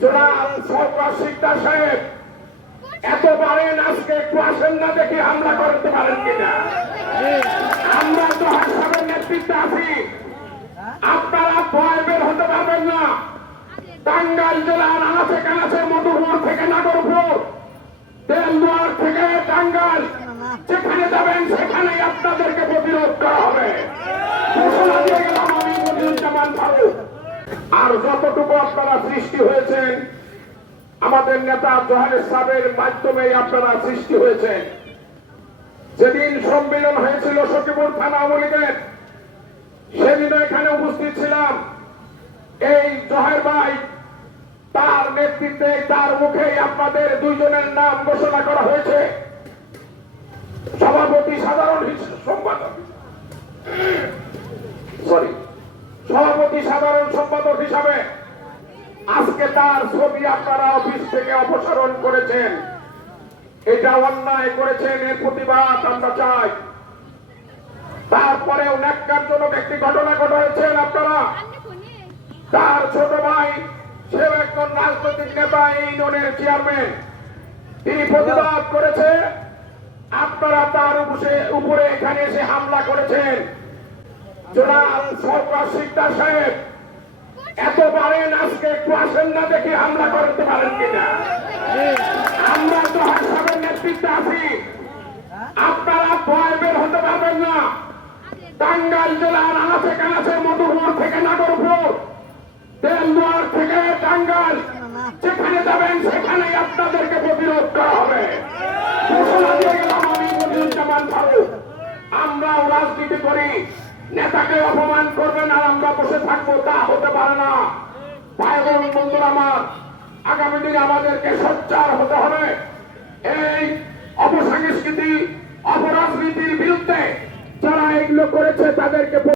জনাব সরকার শিকদার সাহেব এত পারেন করতে পারেন কিনা? আমরা তো হাসাবের নেতৃত্বে আছি। আপনারা ভয় বের হতে পারবেন না। টাঙ্গাইল জেলার আনাচে কানাচে মধুপুর থেকে নাগরপুর তেলদুয়ার থেকে টাঙ্গাইল যেখানে যাবেন সেখানেই আপনাদেরকে প্রতিরোধ করা হবে ঘোষণা দিয়ে গেলাম আমি মনিরুজ্জামান ফারুক আর যতটুকু আপনারা সৃষ্টি হয়েছেন, আমাদের নেতা জহারের সাহেবের মাধ্যমে আপনারা সৃষ্টি হয়েছেন। যেদিন সম্মেলন হয়েছিল সখীপুর থানা আওয়ামী লীগের, সেদিনও এখানে উপস্থিত ছিলাম। এই জহের ভাই তার নেতৃত্বে, তার মুখে আপনাদের দুইজনের নাম ঘোষণা করা হয়েছে। সভাপতি সাধারণ হিস- সম্পাদক সরি সভাপতি সাধারণ সম্পাদক হিসাবে আজকে তার ছবি আপনারা অফিস থেকে অপসারণ করেছেন। এটা অন্যায় করেছেন এর প্রতিবাদ আমরা চাই। তারপরেও ন্যাক্কারজনক একটি ঘটনা ঘটেছেন আপনারা। তার ছোট ভাই সেও একজন রাজনৈতিক নেতা ইউনিয়নের চেয়ারম্যান তিনি প্রতিবাদ করেছে। আপনারা তার উপরে এখানে এসে হামলা করেছেন। এত পারেন আজকে একটু আসেন না দেখি হামলা করতে পারেন কিনা? আমরা তো হাসাবের নেতৃত্বে আছি। আপনারা ভয় বের হতে পারবেন না। টাঙ্গাইল জেলার আনাচে কানাচে মধুপুর থেকে নাগরপুর তেলদুয়ার থেকে টাঙ্গাইল। যেখানে যাবেন, সেখানেই আপনাদেরকে প্রতিরোধ করা হবে। ঘোষণা দিয়ে গেলাম আমি মনিরুজ্জামান ফারুক। আমরাও রাজনীতি করি। নেতাকে অপমান করবেন আর আমরা বসে থাকব, তা হতে পারে না। ভাই বোন, বন্ধুরা আমার, আগামী দিনে আমাদেরকে সোচ্চার হতে হবে। এই অপসংস্কৃতি